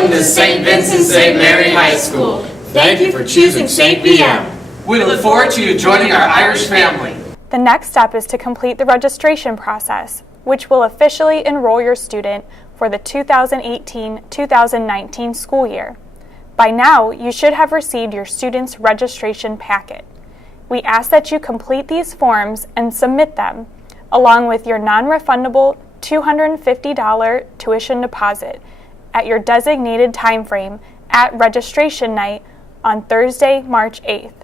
Welcome to St. Vincent St. Mary High School. Thank you for choosing STVM. We look forward to you joining our Irish family. The next step is to complete the registration process, which will officially enroll your student for the 2018-2019 school year. By now, you should have received your student's registration packet. We ask that you complete these forms and submit them, along with your non-refundable $250 tuition deposit at your designated time frame at registration night on Thursday, March 8th.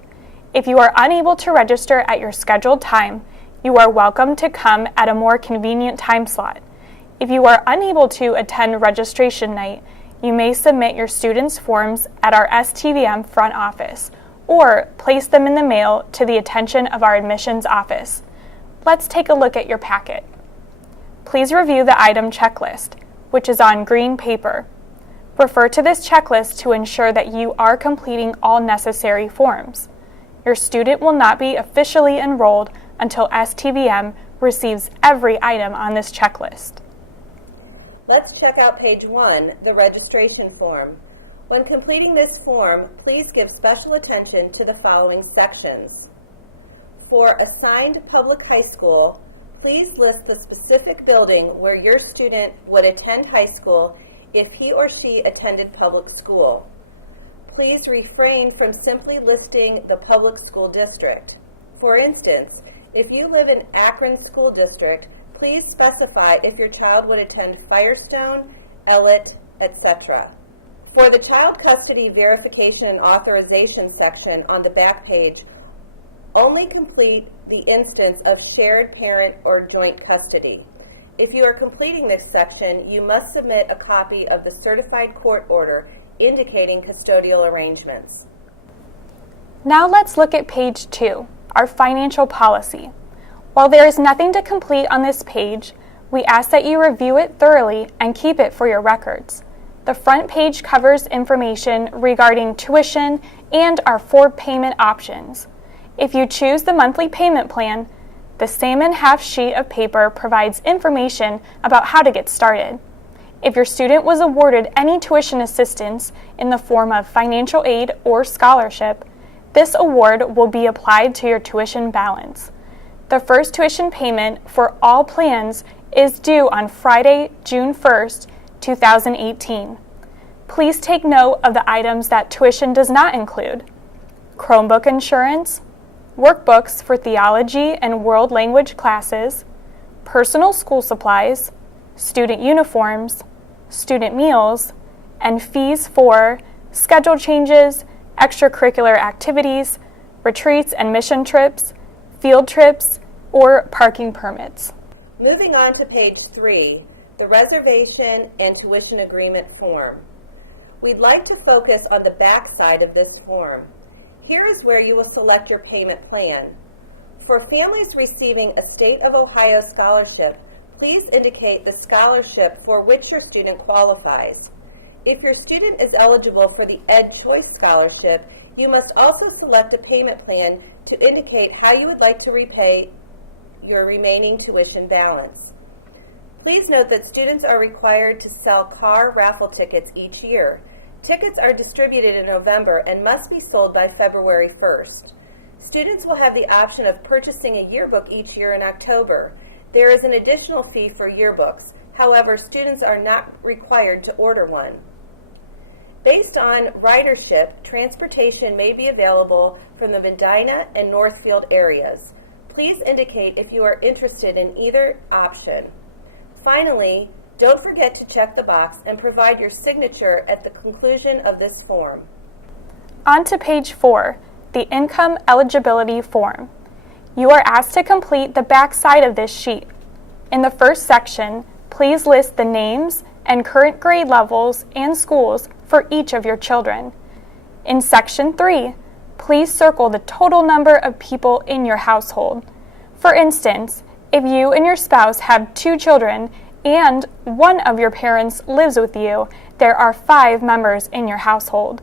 If you are unable to register at your scheduled time, you are welcome to come at a more convenient time slot. If you are unable to attend registration night, you may submit your students' forms at our STVM front office or place them in the mail to the attention of our admissions office. Let's take a look at your packet. Please review the item checklist, which is on green paper. Refer to this checklist to ensure that you are completing all necessary forms. Your student will not be officially enrolled until STVM receives every item on this checklist. Let's check out page 1, the registration form. When completing this form, please give special attention to the following sections. For assigned public high school, please list the specific building where your student would attend high school if he or she attended public school. Please refrain from simply listing the public school district. For instance, if you live in Akron School District, please specify if your child would attend Firestone, Ellet, etc. For the Child Custody Verification and Authorization section on the back page, only complete the instance of shared parent or joint custody. If you are completing this section, you must submit a copy of the certified court order indicating custodial arrangements. Now let's look at page 2, our financial policy. While there is nothing to complete on this page, we ask that you review it thoroughly and keep it for your records. The front page covers information regarding tuition and our 4 payment options. If you choose the monthly payment plan, the same and half sheet of paper provides information about how to get started. If your student was awarded any tuition assistance in the form of financial aid or scholarship, this award will be applied to your tuition balance. The first tuition payment for all plans is due on Friday, June 1st, 2018. Please take note of the items that tuition does not include: Chromebook insurance, workbooks for theology and world language classes, personal school supplies, student uniforms, student meals, and fees for schedule changes, extracurricular activities, retreats and mission trips, field trips, or parking permits. Moving on to page 3, the reservation and tuition agreement form. We'd like to focus on the back side of this form. Here is where you will select your payment plan. For families receiving a State of Ohio scholarship, please indicate the scholarship for which your student qualifies. If your student is eligible for the Ed Choice Scholarship, you must also select a payment plan to indicate how you would like to repay your remaining tuition balance. Please note that students are required to sell car raffle tickets each year. Tickets are distributed in November and must be sold by February 1st. Students will have the option of purchasing a yearbook each year in October. There is an additional fee for yearbooks. However, students are not required to order one. Based on ridership, transportation may be available from the Medina and Northfield areas. Please indicate if you are interested in either option. Finally, don't forget to check the box and provide your signature at the conclusion of this form. On to page 4, the income eligibility form. You are asked to complete the back side of this sheet. In the first section, please list the names and current grade levels and schools for each of your children. In section 3, please circle the total number of people in your household. For instance, if you and your spouse have 2 children and one of your parents lives with you, there are 5 members in your household.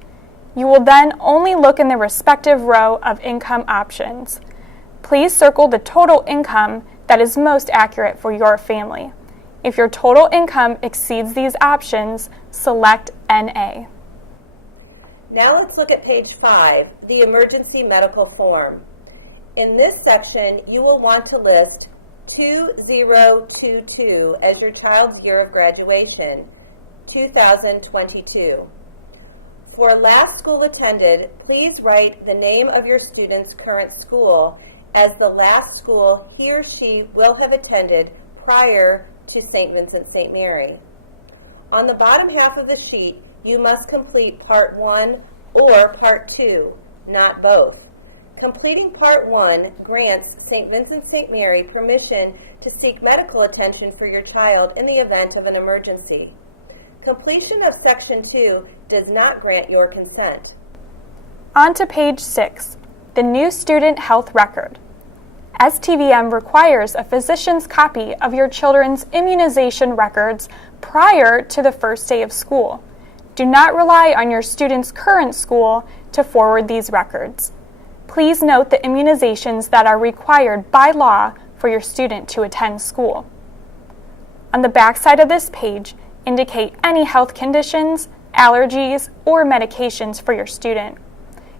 You will then only look in the respective row of income options. Please circle the total income that is most accurate for your family. If your total income exceeds these options, select NA. Now let's look at page 5, the emergency medical form. In this section, you will want to list 2022 as your child's year of graduation, 2022. For last school attended, please write the name of your student's current school as the last school he or she will have attended prior to St. Vincent St. Mary. On the bottom half of the sheet, you must complete Part 1 or Part 2, not both. Completing Part 1 grants St. Vincent St. Mary permission to seek medical attention for your child in the event of an emergency. Completion of Section 2 does not grant your consent. On to page 6, the new student health record. STVM requires a physician's copy of your children's immunization records prior to the first day of school. Do not rely on your student's current school to forward these records. Please note the immunizations that are required by law for your student to attend school. On the back side of this page, indicate any health conditions, allergies, or medications for your student.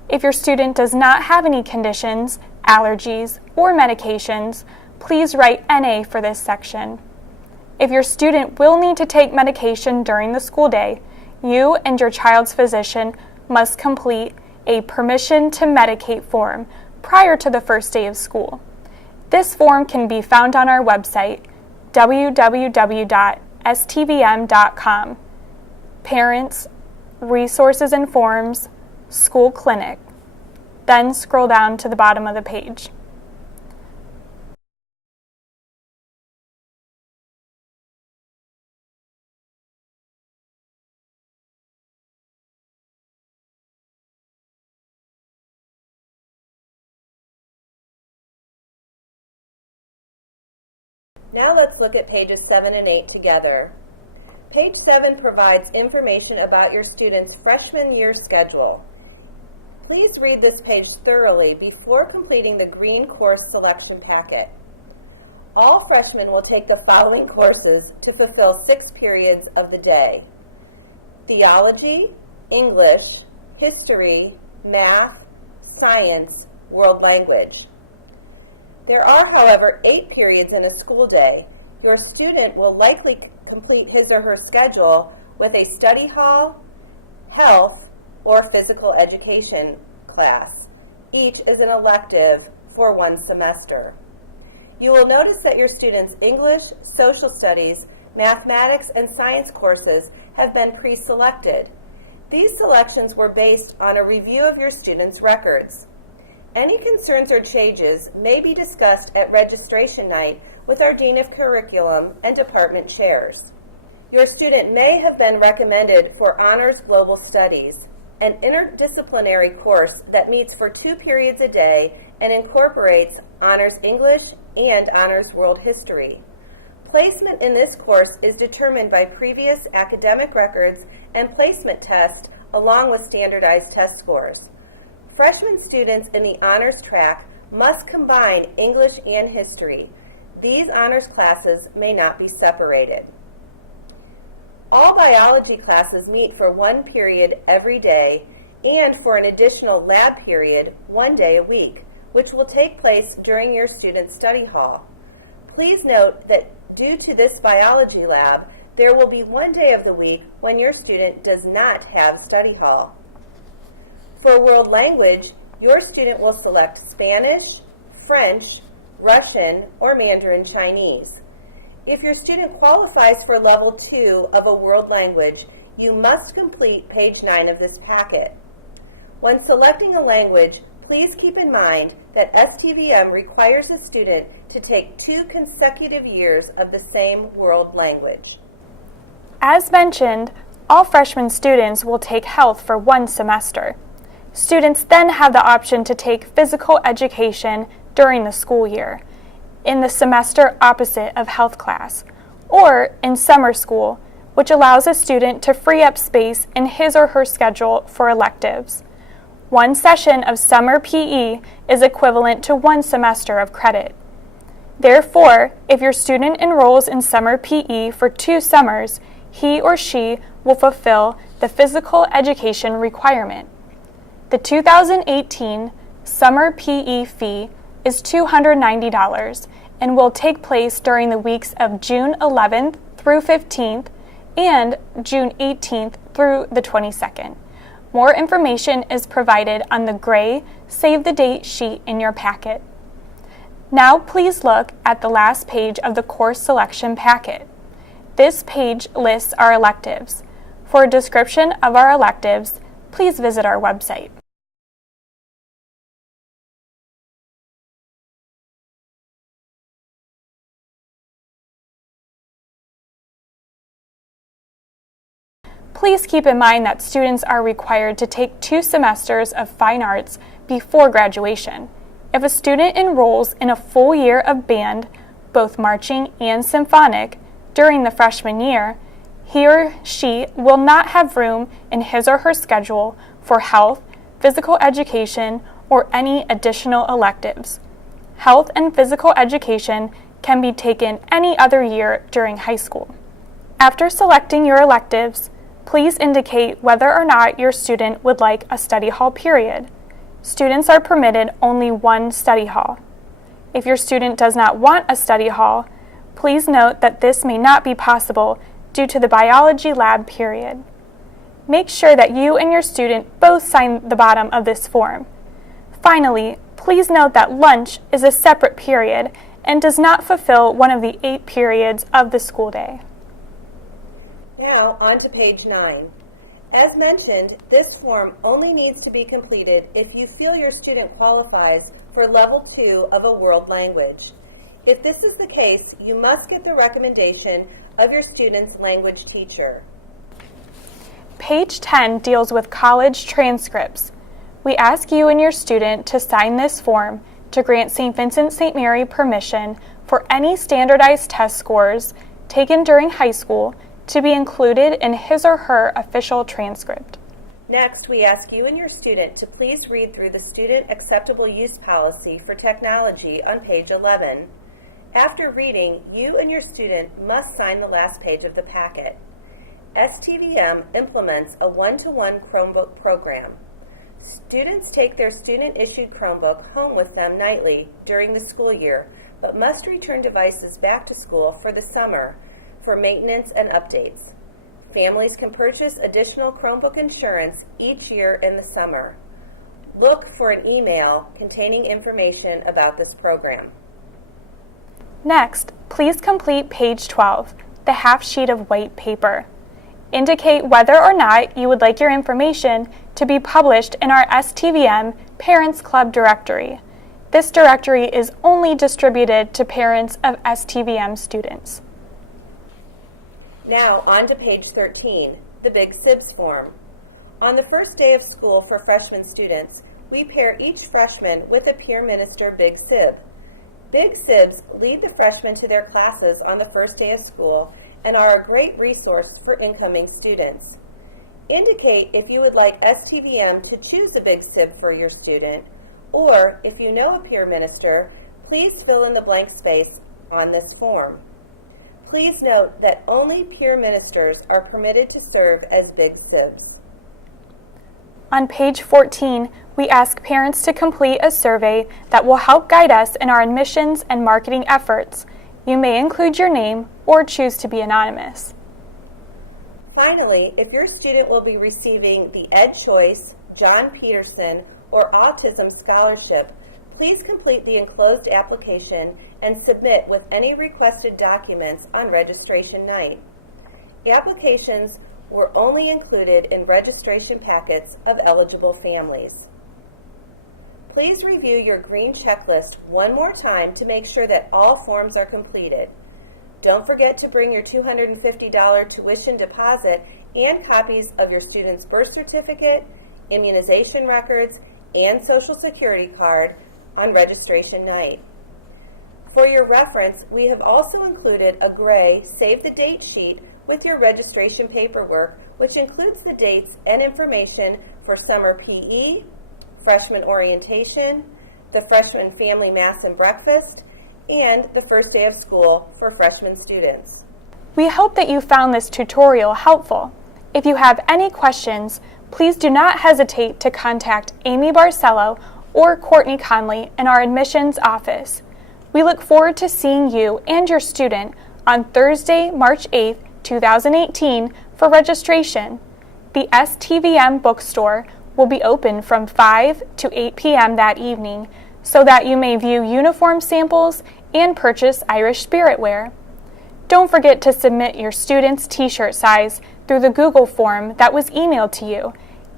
If your student does not have any conditions, allergies, or medications, please write NA for this section. If your student will need to take medication during the school day, you and your child's physician must complete a permission to medicate form prior to the first day of school. This form can be found on our website, www.stvm.com. Parents, Resources and Forms, School Clinic. Then scroll down to the bottom of the page. Now let's look at pages 7 and 8 together. Page 7 provides information about your student's freshman year schedule. Please read this page thoroughly before completing the green course selection packet. All freshmen will take the following courses to fulfill 6 periods of the day: theology, English, history, math, science, world language. There are, however, 8 periods in a school day. Your student will likely complete his or her schedule with a study hall, health, or physical education class. Each is an elective for 1 semester. You will notice that your student's English, social studies, mathematics, and science courses have been pre-selected. These selections were based on a review of your student's records. Any concerns or changes may be discussed at registration night with our Dean of Curriculum and department chairs. Your student may have been recommended for Honors Global Studies, an interdisciplinary course that meets for 2 periods a day and incorporates Honors English and Honors World History. Placement in this course is determined by previous academic records and placement tests along with standardized test scores. Freshman students in the honors track must combine English and history. These honors classes may not be separated. All biology classes meet for 1 period every day and for an additional lab period 1 day a week, which will take place during your student's study hall. Please note that due to this biology lab, there will be 1 day of the week when your student does not have study hall. For world language, your student will select Spanish, French, Russian, or Mandarin Chinese. If your student qualifies for level 2 of a world language, you must complete page 9 of this packet. When selecting a language, please keep in mind that STVM requires a student to take 2 consecutive years of the same world language. As mentioned, all freshman students will take health for 1 semester. Students then have the option to take physical education during the school year, in the semester opposite of health class, or in summer school, which allows a student to free up space in his or her schedule for electives. 1 session of summer PE is equivalent to 1 semester of credit. Therefore, if your student enrolls in summer PE for 2 summers, he or she will fulfill the physical education requirement. The 2018 summer PE fee is $290 and will take place during the weeks of June 11th through 15th and June 18th through the 22nd. More information is provided on the gray Save the Date sheet in your packet. Now please look at the last page of the course selection packet. This page lists our electives. For a description of our electives, please visit our website. Please keep in mind that students are required to take 2 semesters of fine arts before graduation. If a student enrolls in a full year of band, both marching and symphonic, during the freshman year, he or she will not have room in his or her schedule for health, physical education, or any additional electives. Health and physical education can be taken any other year during high school. After selecting your electives, please indicate whether or not your student would like a study hall period. Students are permitted only 1 study hall. If your student does not want a study hall, please note that this may not be possible due to the biology lab period. Make sure that you and your student both sign the bottom of this form. Finally, please note that lunch is a separate period and does not fulfill one of the 8 periods of the school day. Now, on to page 9. As mentioned, this form only needs to be completed if you feel your student qualifies for level 2 of a world language. If this is the case, you must get the recommendation of your student's language teacher. Page 10 deals with college transcripts. We ask you and your student to sign this form to grant St. Vincent St. Mary permission for any standardized test scores taken during high school to be included in his or her official transcript. Next, we ask you and your student to please read through the Student Acceptable Use Policy for Technology on page 11. After reading, you and your student must sign the last page of the packet. STVM implements a one-to-one Chromebook program. Students take their student-issued Chromebook home with them nightly during the school year, but must return devices back to school for the summer for maintenance and updates. Families can purchase additional Chromebook insurance each year in the summer. Look for an email containing information about this program. Next, please complete page 12, the half sheet of white paper. Indicate whether or not you would like your information to be published in our STVM Parents Club directory. This directory is only distributed to parents of STVM students. Now, on to page 13, the Big SIBS form. On the first day of school for freshman students, we pair each freshman with a peer minister Big Sib. Big Sibs lead the freshmen to their classes on the first day of school and are a great resource for incoming students. Indicate if you would like STVM to choose a Big Sib for your student, or if you know a peer minister, please fill in the blank space on this form. Please note that only peer ministers are permitted to serve as Big Sibs. On page 14, we ask parents to complete a survey that will help guide us in our admissions and marketing efforts. You may include your name or choose to be anonymous. Finally, if your student will be receiving the Ed Choice, John Peterson, or Autism Scholarship, please complete the enclosed application and submit with any requested documents on registration night. The applications were only included in registration packets of eligible families. Please review your green checklist one more time to make sure that all forms are completed. Don't forget to bring your $250 tuition deposit and copies of your student's birth certificate, immunization records, and Social Security card on registration night. For your reference, we have also included a gray Save the Date sheet with your registration paperwork, which includes the dates and information for summer PE, freshman orientation, the freshman family mass and breakfast, and the first day of school for freshman students. We hope that you found this tutorial helpful. If you have any questions, please do not hesitate to contact Amy Barcelo or Courtney Conley in our admissions office. We look forward to seeing you and your student on Thursday, March 8th, 2018 for registration. The STVM bookstore will be open from 5 to 8 p.m. that evening so that you may view uniform samples and purchase Irish spiritware. Don't forget to submit your student's t-shirt size through the Google form that was emailed to you,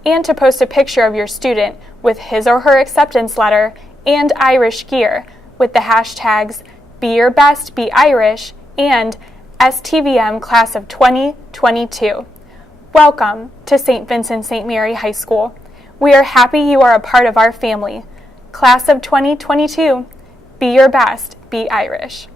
and to post a picture of your student with his or her acceptance letter and Irish gear with the hashtags BeYourBestBeIrish and STVM Class of 2022. Welcome to St. Vincent St. Mary High School. We are happy you are a part of our family. Class of 2022, be your best, be Irish.